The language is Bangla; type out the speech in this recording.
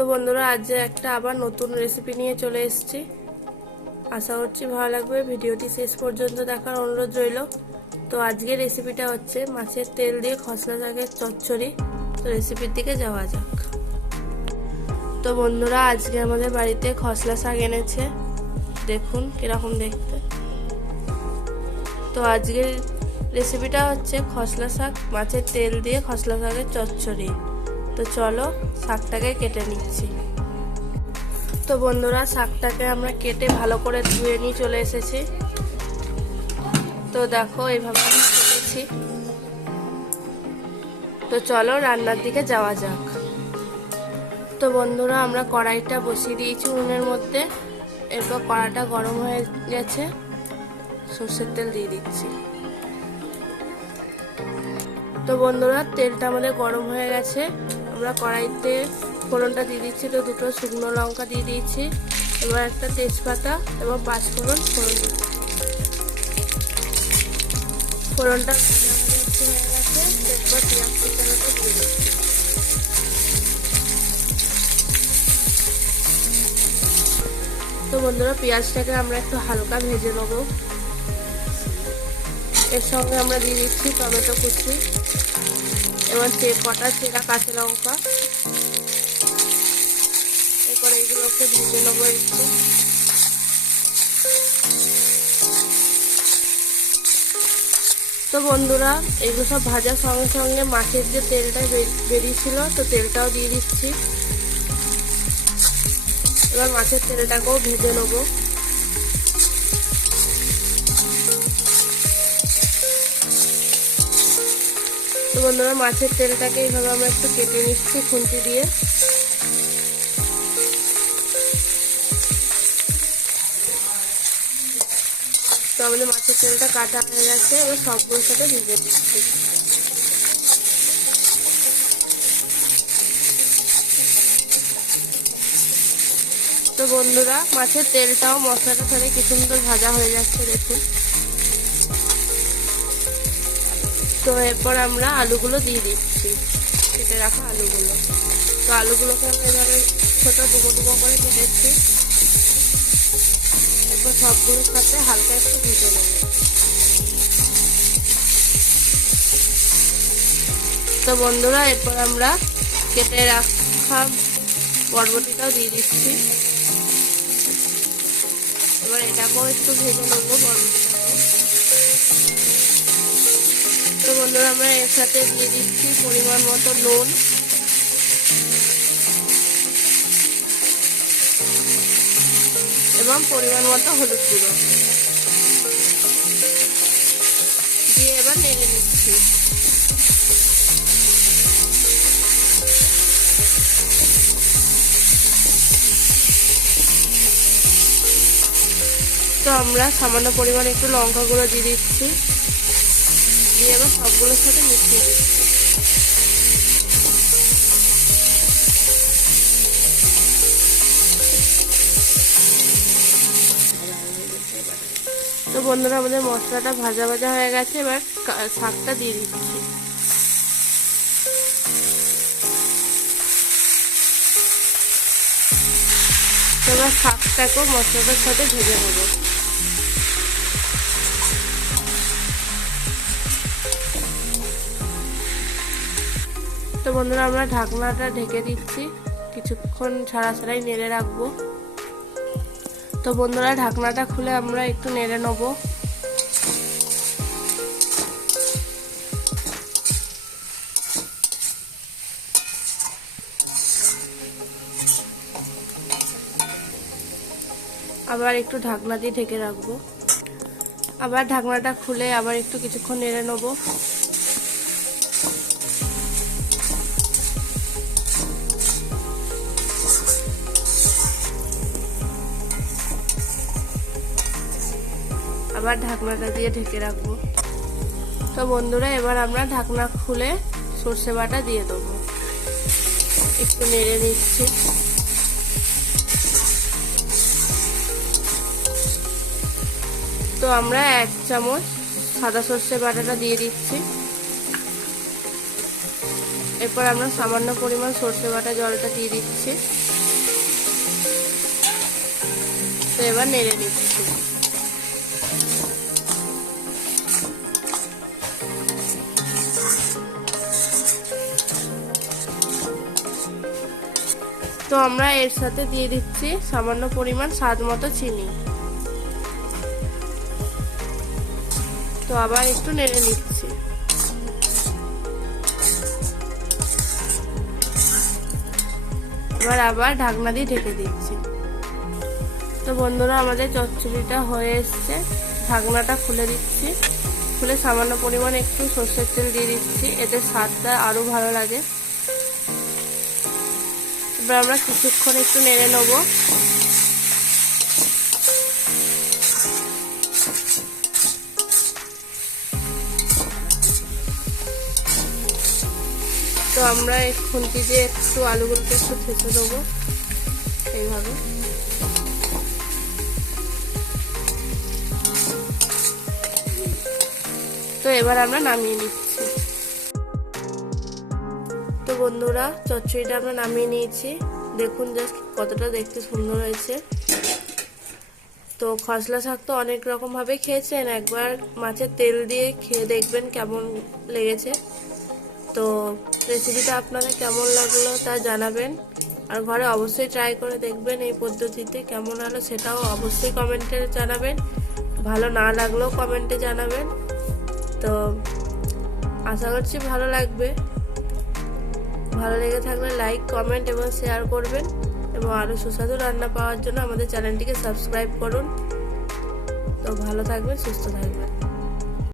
তো বন্ধুরা আজ একটা আবার নতুন রেসিপি নিয়ে চলে এসেছি। আশা করছি ভালো লাগবে। ভিডিওটি শেষ পর্যন্ত দেখার অনুরোধ রইল। তো আজকের রেসিপিটা হচ্ছে মাছের তেল দিয়ে খসলা শাকের চচ্চড়ি। তো রেসিপির দিকে যাওয়া যাক। তো বন্ধুরা আজকে আমাদের বাড়িতে খসলা শাক এনেছে, দেখুন কিরকম দেখতে। তো আজকের রেসিপিটা হচ্ছে খসলা শাক মাছের তেল দিয়ে খসলা শাকের চচ্চড়ি। তো চলো শাকটাকে কেটে নিচ্ছি। তো বন্ধুরা শাকটাকে আমরা কেটে ভালো করে ধুয়ে নিয়ে চলে এসেছি। তো দেখো এইভাবে আমি কেটেছি। তো চলো রান্নার দিকে যাওয়া যাক। তো বন্ধুরা আমরা কড়াইটা বসিয়ে দিয়েছি উনুনের মধ্যে। এরপর কড়াইটা গরম হয়ে গেছে, সরষের তেল দিয়ে দিচ্ছি। তো বন্ধুরা তেলটা আমাদের গরম হয়ে গেছে। আমরা কড়াইতে ফোড়নটা দিয়ে দিচ্ছি। তো দুটো শুকনো লঙ্কা দিয়ে দিয়েছি, এবার একটা তেজপাতা এবং 5 ফোড়ন দিচ্ছি। ফোড়নটা হয়ে গেছে, এরপর পেঁয়াজ কুচানোটা দিয়ে দিচ্ছি। তো বন্ধুরা পেঁয়াজটাকে আমরা একটু হালকা ভেজে নেব। এর সঙ্গে আমরা দিয়ে দিচ্ছি টমেটো কুচি এবং কটা চেরা কাঁচা লঙ্কা। এরপর এগুলোকে ভেজে নেবো একটু। তো বন্ধুরা এগুলো সব ভাজার সঙ্গে সঙ্গে মাছের যে তেলটা বেরিয়েছিল, তো তেলটাও দিয়ে দিচ্ছি। এবার মাছের তেলটাকেও ভেজে নেবো। তো বন্ধুরা মাছের তেলটাকে এইভাবে আমরা একটু কেটে নিচ্ছি খুন্তি দিয়ে। তো আমাদের মাছের তেলটা কাটা হয়ে গেছে, এবার সবগুলোর সাথে ভেজে দিচ্ছি। তো বন্ধুরা মাছের তেলটাও মশলাটার সাথে কি সুন্দর ভাজা হয়ে যাচ্ছে, দেখুন। তো এরপর আমরা আলুগুলো দিয়ে দিচ্ছি, কেটে রাখা আলুগুলো। তো আলুগুলোকে আমরা এভাবে ছোট ডুবো ডুবো করে কেটেছি। এরপর সবগুলোর সাথে হালকা একটু ভেজে নেব। তো বন্ধুরা এরপর আমরা কেটে রাখা বরবটিটাও দিয়ে দিচ্ছি। এবার এটাকেও একটু ভেজে নেবো বরবটিটাকে। তো বন্ধুরা আমরা এর সাথে দিয়ে দিচ্ছি পরিমাণ মতো নুন এবং পরিমাণ মতো হলুদ গুঁড়ো দিয়ে এবার নেড়ে নিচ্ছি। তো আমরা সামান্য পরিমাণে একটু লঙ্কা গুঁড়ো দিয়ে দিচ্ছি, দিয়ে এবার সবগুলোর সাথে মিশিয়ে দিচ্ছি। তো বন্ধুরা আমাদের মশলাটা ভাজা ভাজা হয়ে গেছে, এবার শাকটা দিয়ে দিচ্ছি। তো এবার শাকটাকেও মশলাটার সাথে ভেজে নেবো। তো বন্ধুরা আমরা ঢাকনাটা ঢেকে দিচ্ছি, কিছুক্ষণ ছাড়া ছাড়াই নেড়ে রাখবো। তো বন্ধুরা ঢাকনাটা খুলে আমরা একটু নেড়ে নেব। আবার একটু ঢাকনা দিয়ে ঢেকে রাখবো। আবার ঢাকনাটা খুলে আবার একটু কিছুক্ষণ নেড়ে নেব। আবার ঢাকনাটা দিয়ে ঢেকে রাখবো। তো বন্ধুরা এবার আমরা ঢাকনা খুলে সর্ষে বাটা দিয়ে দেবো, একটু নেড়ে নিচ্ছি। তো আমরা 1 চামচ সাদা সর্ষে বাটাটা দিয়ে দিচ্ছি। এরপর আমরা সামান্য পরিমাণ সর্ষে বাটা জলটা দিয়ে দিচ্ছি। তো এবার নেড়ে নিচ্ছি। তো আমরা এর সাথে দিয়ে দিচ্ছি সামান্য পরিমাণ স্বাদ মতো চিনি। তো আবার একটু নেড়ে নিচ্ছি। এবার আবার ঢাকনা দিয়ে ঢেকে দিচ্ছি। তো বন্ধুরা, আমাদের চচ্চড়িটা হয়ে এসছে। ঢাকনাটা খুলে দিচ্ছি। খুলে সামান্য পরিমাণ একটু সরষের তেল দিয়ে দিচ্ছি, এতে স্বাদটা আরো ভালো লাগে। এবার আমরা কিছুক্ষণ একটু নেড়ে নেব। তো আমরা এই খুন্তি দিয়ে একটু আলুগুলোকে একটু থেঁচে দেবো এইভাবে। তো এবার আমরা নামিয়ে নিচ্ছি। তো বন্ধুরা, চচ্চড়িটা আমরা নামিয়ে নিয়েছি। দেখুন জাস্ট কতটা দেখতে সুন্দর হয়েছে। তো খসলা শাক তো অনেক রকম ভাবে খেয়েছেন, একবার মাছের তেল দিয়ে খেয়ে দেখবেন কেমন লেগেছে। তো রেসিপিটা আপনাদের কেমন লাগলো তা জানাবেন, আর ঘরে অবশ্যই ট্রাই করে দেখবেন এই পদ্ধতিতে। কেমন হলো সেটাও অবশ্যই কমেন্টে জানাবেন, ভালো না লাগলেও কমেন্টে জানাবেন। তো আশা করছি ভালো লাগবে। ভালো লেগে থাকলে লাইক, কমেন্ট এবং শেয়ার করবেন, এবং আরও সুস্বাদু রান্না পাওয়ার জন্য আমাদের চ্যানেলটিকে সাবস্ক্রাইব করুন। তো ভালো থাকবেন, সুস্থ থাকবেন।